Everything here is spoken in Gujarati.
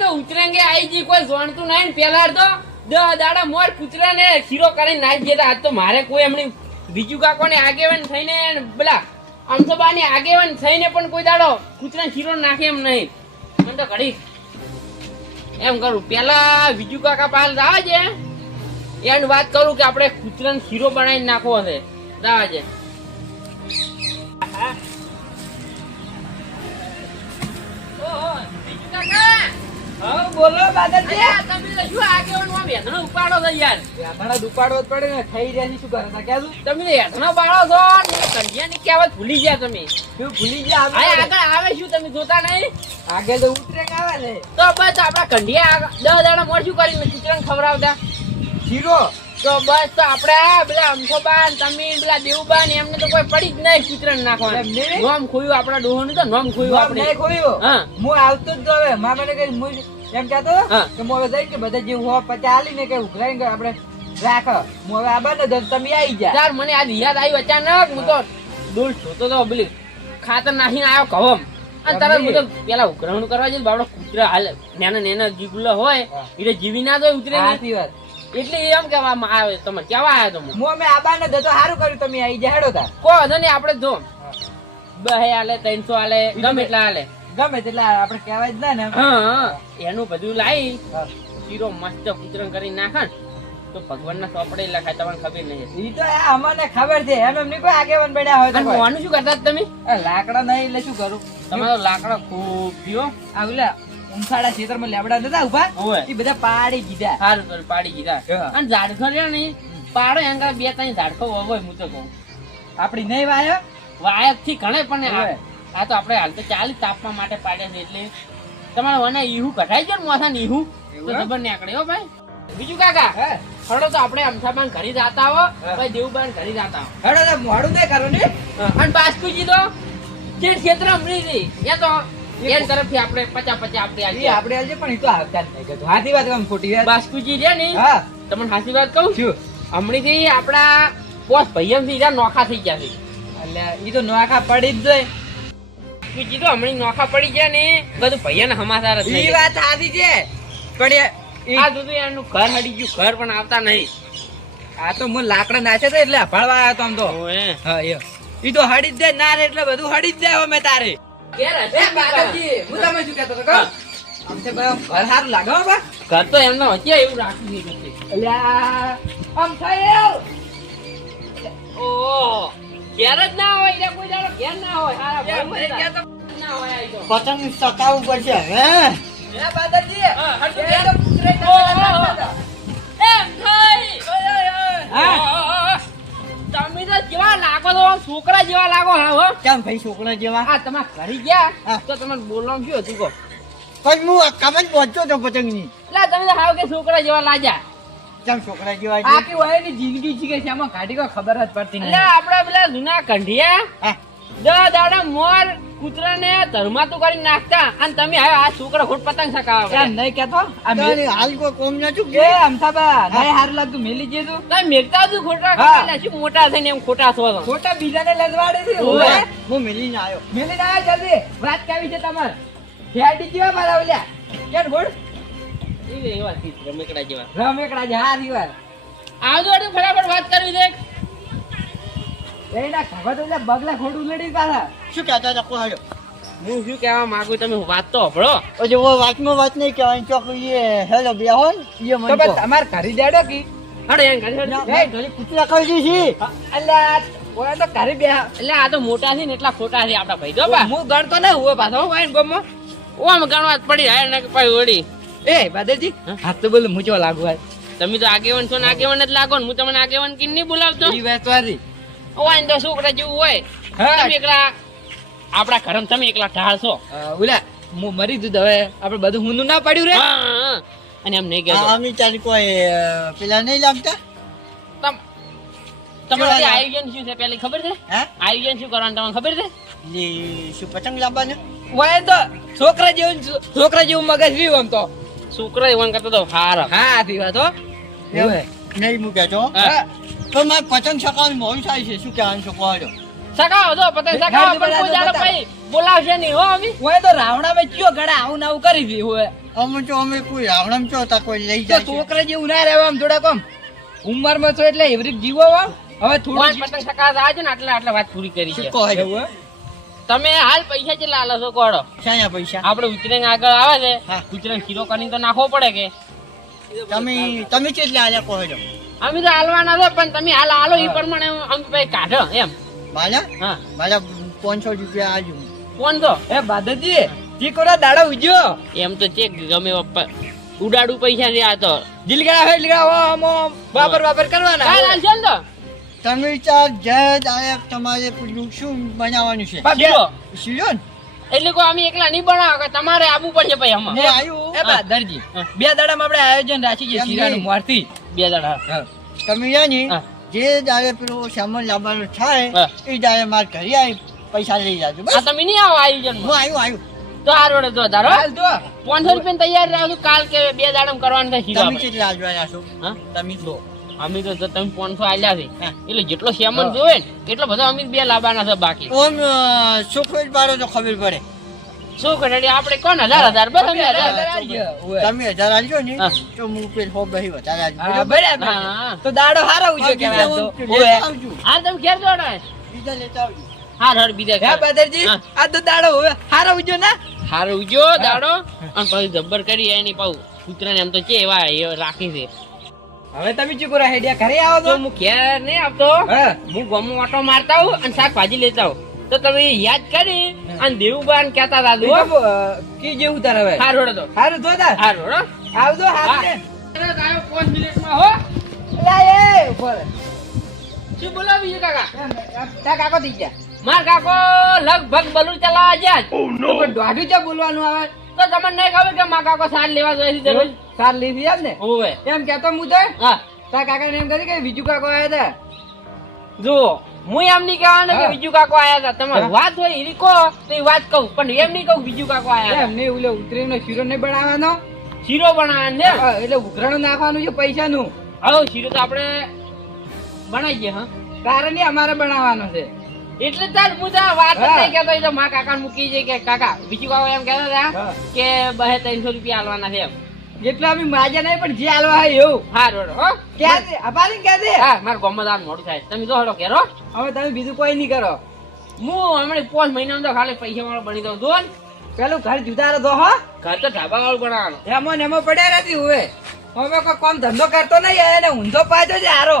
તો ઉતરંગે આઈ ગઈ કોઈ જોણતું નહીં પેલા તો દાડા મોર કૂતરાને ખીરો કરીને નાઈ જતા આજ તો મારે કોઈ એમની બીજું કાકોને આગેવાન થઈને ને પેલા અમથોબાની આગેવાન થઈને પણ કોઈ દાડો કૂતરા ખીરો નાખે એમ નહીં. મને તો ઘડી એમ કરું પેલા બીજું કાકા પાલ આવે છે એને વાત કરું કે આપણે કૂતરાને ખીરો બનાવીને નાખવો છે. દાવા છે બીજું કાકા! હા બોલો અલ્યા, તમે શું આગેવાનમાં વેદનો ઉપાડો છો યાર? યાત્રા ઉપાડો જ પડે ને થઈ રહ્યા શું કરે તા તમે વેદનો પાડો છો ને કંઢિયાની કહેવત ભૂલી ગયા તમે. શું ભૂલી ગયા? હા આગળ આવે શું તમે જોતા નહીં? આગળ તો ઉતરેક આવે ને. તો બસ આપડા કંઢિયા દસ દાડા મોર શું કરીને કૂતરાને ખવડાવતા. શીરો? તો બસ તો આપડે પેલા અમથોબાન તમે પેલા દેવુબાન એમને તો કોઈ પડી જ નહીં ચિત્ર નાખવાનું? નોમ ખોયું આપડા ડોહોનું તો નોમ ખોયું આપણે. ખોયું. હા. હું આવતો જ હવે. મામા ને કઈ એમ કહેતો કે હું હવે જઈ કે બધા જે હો પછી આલીને કે ઉઘરાઈ ગયો. આપણે રાખ. હું હવે આબા ને તમે આવી જા. યાર મને આજ યાદ આવ્યું અચાનક. હું તો ડોલ જોતો તો પેલી ખાતર નાખીને આવ્યો કવમ અને તરત હું તો પેલા ઉઘરાણું કરવા જઈને બાબડો કૂતરા હાલ. નાના નેના જીવલો હોય એટલે જીવી ના તો ઉતરે. સાચી વાત. એટલે એમ કહેવામાં આવે તમે કેવા આવ્યા તમે હું અમે આબા ને તો સારું કર્યું તમે આવી જા હેડો તા કો વાંધો નહીં આપણે જો. બે હાલે ત્રણસો હાલે ગમે એટલા હાલે. ગમે તેટલે આપણે કહેવાય જ ના ને. હા. એનું બધું લાવી શીરો મસ્ત કુતરણ કરી નાખે. તો ભગવાન ના સોપડે લખાય તમને ખબર નહીં એ તો અમને ખબર છે એમ એમની કોઈ આગેવાન બન્યા હોય તો મોનું શું કરતા તમે? લાકડા નહીં એટલે શું કરું? તમારો લાકડો ખૂબ પીઓ આ ઓલા ઉંસાડા ખેતરમાં લેબડા નતા ઊભા. એ બધા પાડી ગીધા સારું પાડી ગીધા. અને ઝાડખો રહ્યો ને પાડો એંગા બે ત્રણ ઝાડખો હોય હું તો કહું. આપડી નહીં વાય? વાયકથી ઘણે પણ આ- તો આપણે હાલ તો ચાલી તાપમાન માટે પાડ્યા છે એટલે તમારે મને ઈહુ કઢાઈ ગયો મોથા ને ઈહુ. તો? ખબર નીકળે હો ભાઈ. બીજું કાકા હે. હળો તો આપણે અમથાબાન ઘરી જાતા હો. ભાઈ દેવબાન ઘરી જાતા હો. હેડો તો મોડું નહીં કરો ને અને બાસ્કુજી તો જે ક્ષેત્ર અમરી હતી એ તો તરફથી આપણે પચા પચા આપણે ઈ આલ્યા. આપણે પણ ઈ તો આવતા જ નહીં. કહેતો. હાથી વાત આમ ખોટી વાત. બાસ્કુજી છે ને હા. તમને હાથી વાત કહું? છું હમણીથી આપણા બોસ ભાઈયનથી જ્યાં નોખા થઈ ગયા છે. એટલે એ તો નોખા પડી જ જાય. બાસ્કુજી તો હમણાં નોખા પડી ગયા ને બધું ભાઈયાના હમાસાર જ એ વાત સાચી છે. પણ આ જોતું એનું ઘર હડી ગયું ઘર પણ આવતા નહીં. આ તો હું લાકડા નાચે હતા એટલે અભાળવા આવ્યો તો આમ તો. હા એ. તો હડી જ જાય ના રે એટલે બધું હડી જ જાય અમે તારે. એમ થઈ. પતંગ સકાવવું પડશે હે? એ બાદલજી છો આમ છોકરા જેવા લાગો હા હો. કેમ ભાઈ છોકરા જેવા? આ તમે ઘરી ગયા? તો તમને બોલવાનું શું હતું કહો? પણ હું કમેન્ટ પહોંચ્યો તો પતંગની. એટલે તમે તો હાવ કે છોકરા જેવા લાગ્યા. કેમ છોકરા જેવા છે? આખી વયની જિંદગી છે કે શેમાં કાઢી ખબર જ પડતી એટલે નહીં આપડા પેલા જૂના કંઢિયા હા. દાડા મોર કૂતરાને ધર્માતું કરી નાખતા અને તમે હવે આ છોકરા ખોટ પતંગ સકાવો નહીં કેતો મેલી- હાલ કો કોમ નતું એ અમથાબા નહીં હાર લાગતું મેલી જે તું તમે મેકતા હતું ખોટા હા. શું મોટા થઈને એમ ખોટા છો. ખોટા બીજાને લજવાડે છે. હું મિલીને આવ્યો. મેલી ના આવ્યો જલ્દી. વાત કેવી છે તમારે. હેડી કેવા મારા ઓલ્યા? એ એવા છે, જેવા. રમેકડા જેવા હા રીવાર આવજો ફટાફટ વાત કરવી દે એના ખબર તો એટલે બગલા ખોટું ઉલડી પાછા. શું કહેતા હતા? કહો હું શું કહેવા માંગુ તમે વાત તો હભળો પછી વો વાતમાં વાત નહીં કહેવાની ચોક એ હેલો બે હોય? એ મને બસ કહો. તમારે દેડો કી. હડો એમ ઘરે હડો. ના, ના, ઘરે કૂતરા ખાઈ છે. અલ્યા ઓય તો ઘરે બે એટલે આ તો મોટા છે ને એટલા ખોટા છે આપડા ભાઈ જો બા. હું ગણતો ને પાછો હું વાઈન ગમો. ઓમ ગણવા જ પડી હાય ને પાઈ વળી. એ બાદરજી હાથ તો બોલો મૂચો લાગુ હોય. તમે તો આગેવાન છો ને આગેવાન જ લાગો ને હું તમને આગેવાન કિન નહીં બોલાવતો? વાત વારી. ઓય ને તો છોકરા જેવું હોય તમે એકલા આપણા ઘરમ તમે એકલા ઢાળશો ઓલા હું મરી દઉં હવે આપણે બધું હુંનું ના પડ્યું રે. અને એમ નહીં કહેતો. આમી તારી કોઈ પેલા નહીં લાગતા? તમ- તમારું આયોજન શું છે પેલી ખબર છે? આયોજન શું કરવાનું તમને ખબર છે? લે, શું પતંગ લાવવાના? વાય તો છોકરા જેવું છોકરા જેવું મગજ બી આમ તો. છોકરા એવું કરતો તો હાર. હા આથી વાત હો? નહીં મૂક્યા છો? હા. તો મારે પતંગ સકાવવાનું મોડું થાય છે. શું કહેવાનું છો કહો હાલો. સગાવો તો પતંગ સગાવો પણ કોઈ દાડો ભાઈ બોલાવશે નહીં હો અમે. કોઈ તો રાવણામાં ચિયો ગળા આવું ને કરી દી હોય. અમે તો અમે કોઈ રાવણમ ચો તા કોઈ લઈ જાય છે. છોકરા જેવું ના રહેવા આમ થોડાક ઉંમરમાં છો એટલે એવરી જીવો હવે થોડું પતંગ સગાવતા આવજો ને આટલા આટલા વાત પૂરી કરી છે. કહો છો? તમે હાલ પૈસા કેટલા આલો છો કોડો? શાના પૈસા? આપણે ઉતરેંગ આગળ આવે છે. હા. ઉતરેંગ શીરો કરીને તો નાખવો પડે કે? તમે તમે કેટલા આલ્યા કહો છો? અમે તો હાલવાના છે પણ તમે હાલ હાલો એ પ્રમાણે અમે ભાઈ કાઢો એમ. મારા હા. મારા પાંચસો રૂપિયા આજુ કોણ તો. એ બાદરજી ચીકોરા દાડા ઉજ્યો. એમ તો ચેક ગમે ઉડાડું પૈસા ને આ તો. દિલગડા હોય દિલગડા હો આમ આમ વાપર વાપર કરવાના. હાલ હાલ ને તો? તમે ચાર જય દાયક તમારે પેલું શું બનાવવાનું છે. શીરો ને? એટલે કોઈ અમે એકલા નહીં બનાવો કે તમારે આવવું પડશે ભાઈ આમાં. એ બા દરજી બે દાડામાં આપણે આયોજન રાખી છે શીરાનું નહીં. બે દાડા તમે જાણી હા. જે દાડે પેલું સામાન લાવવાનું થાય એ દાડે માર ઘરે આવી પૈસા લઈ જાજો આ તમે નહીં આવો આયોજન હું આવ્યું આવ્યું તો આ રોડે જો ધારો. હાલ તો પાંચસો રૂપિયા તૈયાર રાખજો કાલ કે બે દાડા કરવાનું થાય તમે કેટલા આજવાના છો? તમે જો. અમે તો તમે પાંચસો આલ્યા છે એટલે જેટલો સેમન જોવે ને એટલો બધો અમે બે લાવવાના છે બાકી ઓમ બારો તો ખબર પડે શું કરે આપણે કોણ હજાર હજાર બસ અમે હજાર હજાર આલજો. ઓવે. તમે હજાર આલજો ને તો હું પેલ હો બહી વધારે આલજો. બરાબર? બરાબર. તો દાડો હારો ઉજો હા, કહેવાય બીજા તો. હું ઓવે. લેતા આવજો. હા તમે ઘેર જોડો બીજા લેતા આવજો. હા હર બીજા હે ઘેર. આ તો દાડો હવે હારો ઉજ્યો ના હારું જો દાડો અને પછી જબ્બર કરી એની પાઉ કૂતરાને એમ તો છે એવા રાખી છે હવે તમે ચીકોરા હેડિયા ઘરે આવો તો તો હું ઘેર નહીં આવતો. હા. હું ગમો ઓટો મારતા હું અને શાકભાજી લેતા આવું. તો તમે યાદ કરી અને દેવુબાન કહેતા અ, કી જેવું તારે હવે? હારું તો. હારું તો તાર હારું હો. આવજો હા. હારું આવ્યો પાંચ મિનિટમાં હો. એ ઉપર. શું બોલાવી છે કાકા? એમ, કાકો થઈ ગયા. માર કાકો લગભગ બલુ ચલાવા ગયા જ. તો પણ દોઢું બોલવાનું આવે? તો તમને નહીં ખબર કે મા કાકો સાર લેવા જોઈએ છે દરરોજ? સાર લીધી એમ ને? એમ કેતો હું તો હા. તાર એમ કરી કે બીજું કાકો આવ્યા હતા જુઓ હું એમ નહીં કહેવાનું કે બીજું કાકો આયા હતા તમારે વાત હોય એ કહો તો એ વાત કહું. પણ એમ નહીં કહું બીજું કાકો આયા એમ નહીં ઓલે ઉતરી નો શીરો નહીં બનાવવાનો? શીરો બનાવવાનો છે એટલે ઉઘરાણું નાખવાનું છે પૈસાનું. હવે શીરો તો આપણે બનાવીએ હા. કારણ અમારે બનાવવાનો છે. એટલે તાર હું તો વાત જ નહીં કેતો તો મારા કાકાને મૂકી જાય કે કાકા બીજું કાકો એમ કહેતા હતા કે બહે ત્રણસો રૂપિયા આલવાના છે એમ. જેટલા અમે માજા નહીં પણ જે આલવા હોય એવું. હા રોડ હો. ક્યાં છે અપારી ક્યાં છે હા મારા ગામમાં દાન મોડું થાય. તમે હડો ઘેરો હવે તમે બીજું કોઈ નહીં કરો. હું હમણાં પાંચ મહિનામાં તો ખાલી પૈસા વાળો બની દઉં જો. પેલું ઘર જુદા દો હો. ઘર તો ઢાબા વાળું બનાવવાનું. એમાં એમાં પડ્યા નથી હવે હવે કોઈ કામ ધંધો કરતો નહીં એને ઊંધો પાછો છે હારો.